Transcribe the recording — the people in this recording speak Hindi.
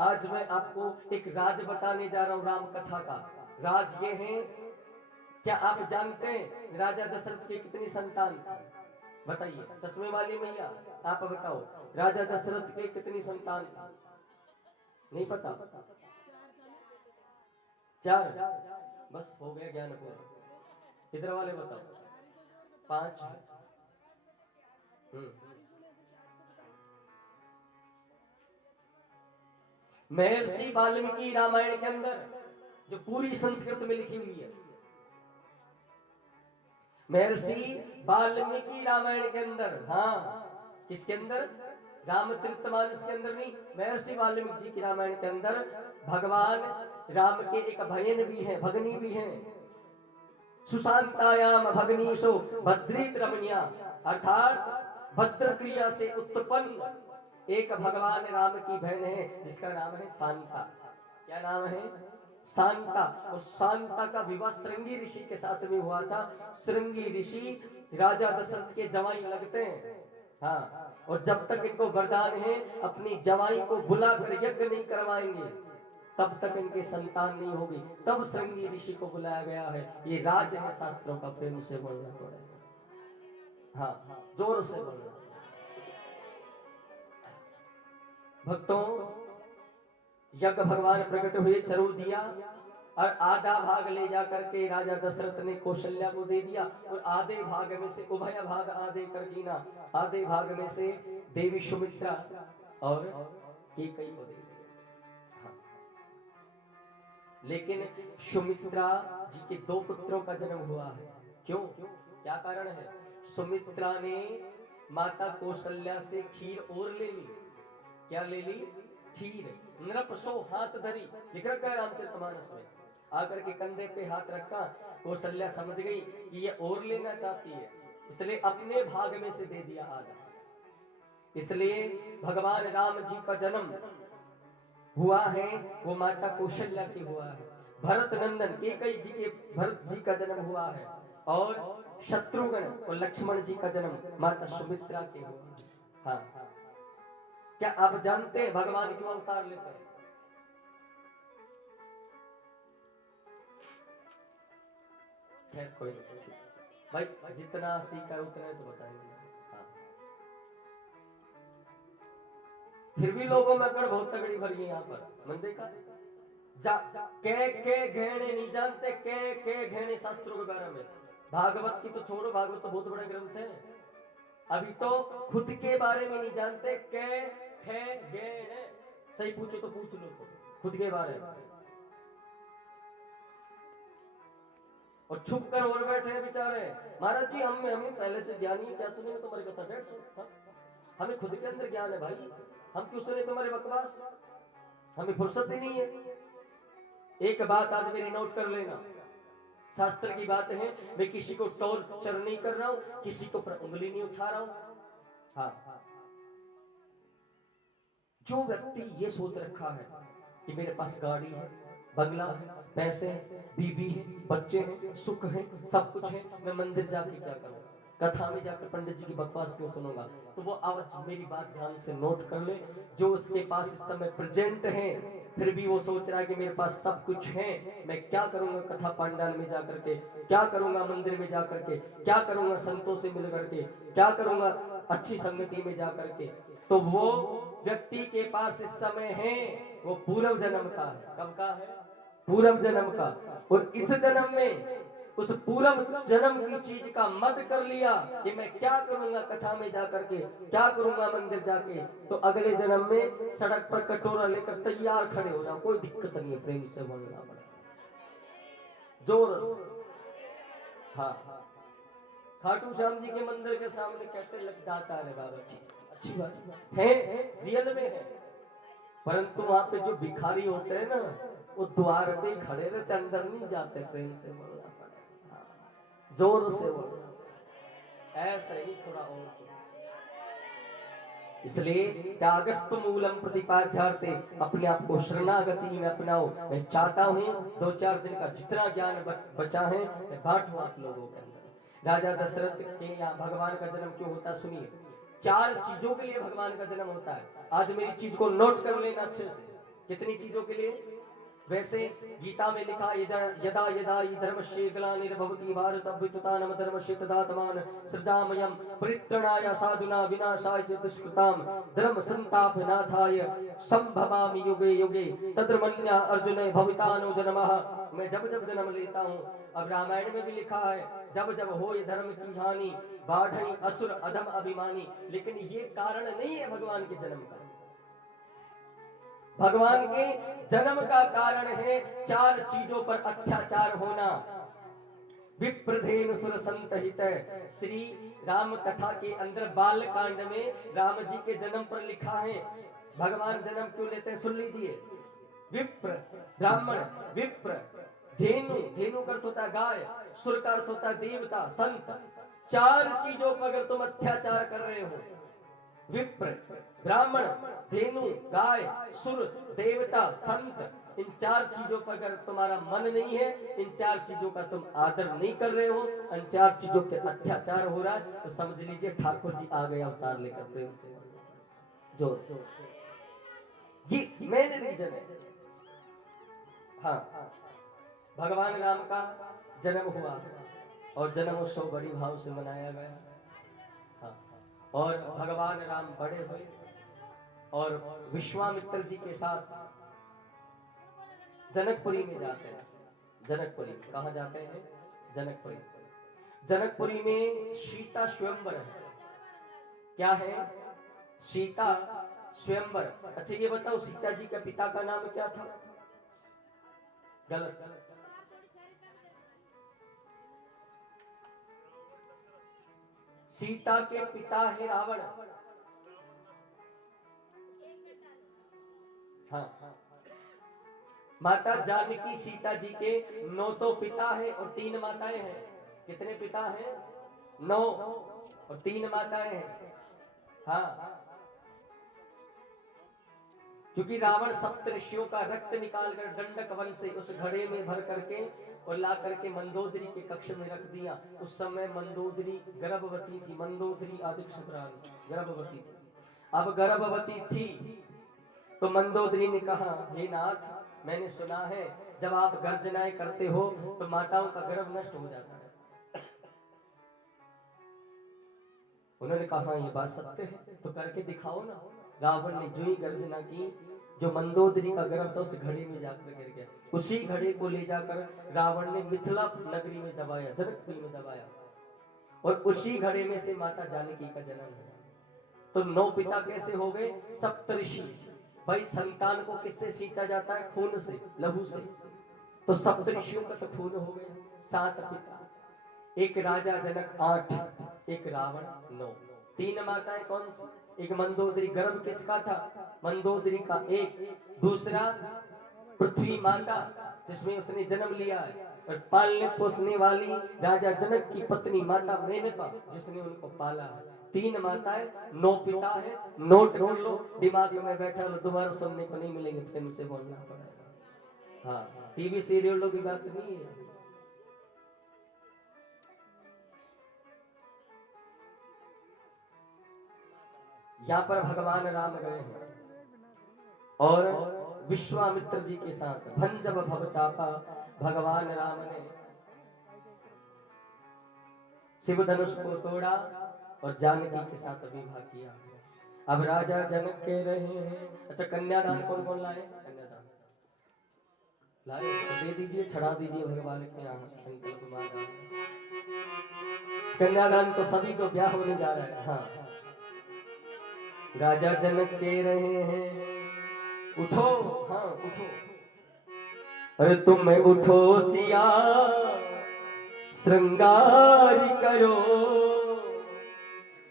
आज मैं आपको एक राज बताने जा रहा हूं राम कथा का। राज ये है, क्या आप जानते हैं राजा दशरथ के कितनी संतान थी? बताइए चश्मे वाली मैया, आप बताओ राजा दशरथ के कितनी संतान थी? नहीं पता? 4, बस हो गया ज्ञान पूरा। इधर वाले बताओ 5 है। महर्षि वाल्मीकि रामायण के अंदर जो पूरी संस्कृत में लिखी हुई है, महर्षि वाल्मीकि रामायण के अंदर, हाँ किसके अंदर? रामचरितमानस के अंदर नहीं, महर्षि वाल्मीकि जी की रामायण के अंदर भगवान राम के एक बहन भी है, भगनी भी है। सुशांतायाम भगनीशो भद्रीत रमणीया, अर्थात भद्र क्रिया से उत्पन्न एक भगवान राम की बहन है जिसका नाम है शांता। क्या नाम है? शांता। और शांता का विवाह श्रृंगी ऋषि के साथ में हुआ था। श्रृंगी ऋषि राजा दशरथ के जवाई लगते हैं, हाँ। और जब तक इनको वरदान है अपनी जवाई को बुलाकर यज्ञ नहीं करवाएंगे तब तक इनके संतान नहीं होगी। तब श्रृंगी ऋषि को बुलाया गया है। ये राज है शास्त्रों का, प्रेम से बोलना पड़ेगा, हाँ जोर से बोलना। भक्तों, यज्ञ भगवान प्रकट हुए, चरु दिया और आधा भाग ले जाकर के राजा दशरथ ने कौशल्या को दे दिया और आधे भाग में से उभय भाग आधे करके ना, आधे भाग में से देवी सुमित्रा और कैकेयी को दे दिया। हाँ। लेकिन सुमित्रा जी के 2 पुत्रों का जन्म हुआ है। क्यों? क्या कारण है? सुमित्रा ने माता कौशल्या से खीर और ले ली। क्या ले ली? खीर। नृप सो हाथ धरी, लिख रखा है रामचरितमानस में। आकर के कंधे पे हाथ रखा, कौशल्या समझ गई कि ये और लेना चाहती है, इसलिए अपने भाग में से दे दिया आधा। इसलिए भगवान राम जी का जन्म हुआ है वो माता कौशल्या की हुआ है। भरत नंदन कैकेयी जी के भरत जी का जन्म हुआ है और शत्रुघ्न और लक्ष्मण जी का जन्म माता सुमित्रा के हुआ है। हाँ, क्या आप जानते हैं भगवान क्यों अवतार लेते हैं? खैर कोई नहीं, भाई जितना सीखा है उतना तो बताएंगे। हाँ। फिर भी लोगों में अकड़ बहुत तगड़ी भरी है यहाँ पर, मन देखा जा के घेने नहीं जानते, के घेने शास्त्रों के बारे में। भागवत की तो छोड़ो, भागवत तो बहुत बड़ा ग्रंथ है। अभी तो खुद के बारे में नहीं जानते, के खे घेने। सही पूछो तो पूछ लो तो खुद के बारे में, और छुप कर और बैठे हैं बेचारे। महाराज जी हमें पहले से ज्ञानी है, क्या सुनेंगे तुम्हारी कथा? 150। हमें खुद के अंदर ज्ञान है भाई, हम क्यों सुने तुम्हारे बकवास? हमें फुर्सत ही नहीं है। एक बात आज मेरी नोट कर लेना, शास्त्र की बात है, मैं किसी को टॉर्चर नहीं कर रहा हूं, किसी को पर उंगली नहीं उठा रहा हूं। हाँ, जो व्यक्ति ये सोच रखा है कि मेरे पास गाड़ी है, बंगला है, पैसे हैं, बीबी है, बच्चे हैं, सुख है, सब कुछ है, मैं मंदिर जाके क्या करूं, कथा में जाकर पंडित जी की बकवास क्यों सुनूंगा? तो वो आज मेरी बात ध्यान से नोट कर ले। जो उसके पास इस समय प्रेजेंट है, फिर भी वो सोच रहा है कि मेरे पास सब कुछ है, मैं क्या करूंगा कथा पंडाल में जाकर के, क्या करूंगा मंदिर में जाकर के, क्या करूंगा संतों से मिल करके, क्या करूंगा अच्छी संगति में जाकर के। तो वो व्यक्ति के पास इस समय है वो पूर्व जन्म का है। कब का है? पूर्व जन्म का। और इस जन्म में उस पूर्व जन्म की चीज का मद कर लिया कि मैं क्या करूंगा कथा में जाकर के, क्या करूंगा मंदिर जाके, तो अगले जन्म में सड़क पर कटोरा लेकर तैयार खड़े हो जाओ, कोई दिक्कत नहीं है। प्रेम से बोलना पड़ेगा, जोर से। हाँ, खाटू श्याम जी के मंदिर के सामने कहते लग जाता है बाबा, अच्छी बात है, रियल में है। परंतु वहां पे जो भिखारी होते हैं ना, वो द्वार पे ही खड़े रहते, अंदर नहीं जाते। प्रेम से बोलना पड़ेगा, जोर से बोलना, ऐसे ही थोड़ा और जोर से। इसलिए त्यागस्तु मूलम प्रतिपाद्यार्थे, अपने आप को शरणागति में अपनाओ। मैं चाहता हूं 2-4 दिन का जितना ज्ञान बचा है मैं बांटूं आप लोगों के अंदर। राजा दशरथ के यहाँ भगवान का जन्म क्यों होता? सुनिए, 4 चीजों के लिए भगवान का जन्म होता है। आज मेरी चीज को नोट कर लेना अच्छे से। कितनी चीजों के लिए? वैसे गीता में लिखा यदा यदा यदा हि धर्मस्य ग्लानिर्भवति भारत अभ्युत्थानं धर्मस्य तदात्मानं सृजाम्यहं परित्राणाय साधूनां विनाशाय च दुष्कृतां धर्म संस्थापनार्थाय संभवामि युगे युगे तद्रमन्या अर्जुन भवितानो जन्मः। मैं जब जब जन्म लेता हूँ, अब रामायण में भी लिखा है जब जब हो ये धर्म की हानि बाढ़ई असुर अधम अभिमानी। लेकिन ये कारण नहीं है भगवान के जन्म का। भगवान के जन्म का कारण है 4 चीजों पर अत्याचार होना। विप्रधेनु सुर संतहित, श्री राम कथा के अंदर बाल कांड में राम जी के जन्म पर लिखा है भगवान जन्म क्यों लेते हैं, सुन लीजिए। विप्र ब्राह्मण, विप्र धेनु, धेनु का अर्थ होता है गाय, सुर का अर्थ होता है देवता, संत। 4 चीजों पर अगर तुम अत्याचार कर रहे हो, विप्र, ब्राह्मण, धेनु, गाय, सुर, देवता, संत, इन 4 चीजों पर अगर तुम्हारा मन नहीं है, इन 4 चीजों का तुम आदर नहीं कर रहे हो, इन 4 चीजों पे अत्याचार हो रहा है, तो समझ लीजिए ठाकुर जी आ गए अवतार लेकर प्रेम से जोर से। ये मेन रीजन है। हाँ, भगवान राम का जन्म हुआ और जन्म उत्सव बड़ी भाव से मनाया गया। हाँ, और भगवान राम बड़े हुए और विश्वामित्र जी के साथ जनकपुरी में जाते हैं। जनकपुरी कहाँ जाते हैं? जनकपुरी। जनकपुरी में सीता स्वयंवर है। क्या है? सीता स्वयंवर। अच्छा ये बताओ सीता जी के पिता का नाम क्या था? गलत। सीता के पिता है रावण। हाँ, माता जानकी सीता जी के 9 तो पिता है और 3 माताएं हैं। कितने पिता हैं? 9 और 3 माताएं हैं। हाँ, क्योंकि रावण सप्तऋषियों का रक्त निकालकर दंडक वन से उस घड़े में भर करके और ला करके मंदोदरी के कक्ष में रख दिया। उस समय मंदोदरी गर्भवती थी। मंदोदरी आदिक शुक्राणी गर्भवती थी। अब गर्भवती थी तो मंदोदरी ने कहा, हे नाथ, मैंने सुना है जब आप गर्जनाएं करते हो तो माताओं का गर्भ नष्ट हो जाता है। उन्होंने कहा ये बात सत्य है तो करके दिखाओ ना। रावण ने जो ही गर्जना की, जो मंदोदरी का गर्भ था उस घड़े में जाकर गिर गया। उसी घड़े को ले जाकर रावण ने मिथिला नगरी में दबाया, जनकपुरी में दबाया, और उसी घड़े में से माता जानकी का जन्म हुआ। तो 9 पिता कैसे हो गए? सप्तऋषि। भाई संतान को किससे सींचा जाता है? खून से, लहू से। तो सप्तऋषियों का तो खून हो गया। 7 पिता, एक राजा जनक 8, एक रावण 9, 3 माताएं कौन सी? एक मंदोदरी। गर्भ किसका था? मंदोदरी का। एक दूसरा पृथ्वी माता जिसमें उसने जन्म लिया है, और पालने पोसने वाली राजा जनक की पत्नी माता मेनका जिसने उनको पाला है। 3 माताएं, 9 पिता है। नोट कर लो, दिमाग में बैठा लो, दोबारा सुनने को नहीं मिलेंगे, प्रेम से बोलना पड़ेगा। हाँ, टीवी सीरियलों की बात नहीं है। यहाँ पर भगवान राम गए हैं और विश्वामित्र जी के साथ भंजब भव चापा भगवान राम ने शिव धनुष को तोड़ा और जानकी के साथ विवाह किया। अब राजा जनक कह रहे हैं, अच्छा कन्यादान कौन कौन लाए? कन्यादान लाए तो दे दीजिए, छड़ा दीजिए भगवान के यहाँ संकल्प माना। कन्यादान तो सभी को ब्याह होने जा रहा है। हाँ, राजा जनक कह रहे हैं उठो, हाँ उठो, अरे तुम उठो सिया श्रृंगार करो,